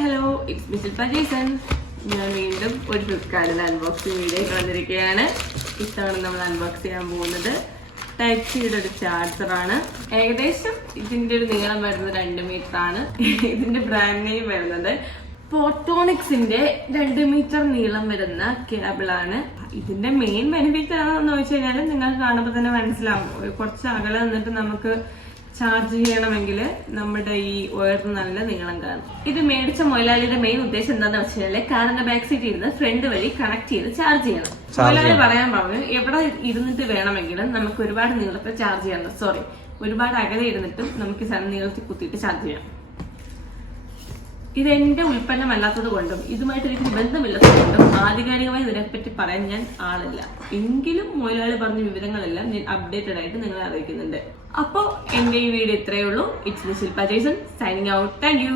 Hello, it's me Shilpa Jason. ഞാൻ വീണ്ടും ഒരു ഫ്ലിപ്കാർട്ടിൽ അൺബോക്സിങ് വീഡിയോ വന്നിരിക്കുകയാണ്. ഇത്തവണ നമ്മൾ അൺബോക്സ് ചെയ്യാൻ പോകുന്നത് ടൈപ്പ് സിയുടെ ഒരു ചാർജറാണ്. ഏകദേശം ഇതിന്റെ ഒരു നീളം വരുന്നത് 2 മീറ്റർ ആണ്. ഇതിന്റെ ബ്രാൻഡ് നെയിം വരുന്നത് ഫോട്ടോണിക്സിന്റെ 2 മീറ്റർ നീളം വരുന്ന കേബിളാണ്. ഇതിന്റെ മെയിൻ ബെനിഫിറ്റ് ആണെന്ന് വെച്ച് കഴിഞ്ഞാൽ നിങ്ങൾക്ക് കാണുമ്പോൾ തന്നെ മനസ്സിലാവും. കുറച്ച് അകലെ നിന്നിട്ട് നമുക്ക് ചാർജ് ചെയ്യണമെങ്കിൽ നമ്മുടെ ഈ വയറിന് നല്ല നീളം കാണും. ഇത് മേടിച്ച മൊയിലാളിയുടെ മെയിൻ ഉദ്ദേശം എന്താണെന്ന് വെച്ച് കഴിഞ്ഞാൽ കാറിന്റെ ബാക്ക് സീറ്റിൽ ഇരുന്ന് ഫ്രണ്ട് വഴി കണക്ട് ചെയ്ത് ചാർജ് ചെയ്യണം. മൊയിലാളി പറയാൻ പറഞ്ഞു എവിടെ ഇരുന്നിട്ട് വേണമെങ്കിലും നമുക്ക് ഒരുപാട് നീളത്തിൽ ചാർജ് ചെയ്യണം. സോറി, ഒരുപാട് അകലെ ഇരുന്നിട്ടും നമുക്ക് നീളത്തിൽ കുത്തിയിട്ട് ചാർജ് ചെയ്യാം. ഇതെന്റെ ഉൽപ്പന്നമല്ലാത്തത് കൊണ്ടും ഇതുമായിട്ട് എനിക്ക് ബന്ധമില്ലാത്തത് കൊണ്ടും ആധികാരികമായി ഇതിനെപ്പറ്റി പറയാൻ ഞാൻ ആളില്ല. എങ്കിലും മൊയിലാളി പറഞ്ഞ വിവരങ്ങളെല്ലാം ഞാൻ അപ്ഡേറ്റഡ് ആയിട്ട് നിങ്ങളെ അറിയിക്കുന്നുണ്ട്. അപ്പോൾ എന്റെ ഈ വീഡിയോ ഇത്രയേ ഉള്ളൂ. It's me Shilpa Jason signing out. Thank you.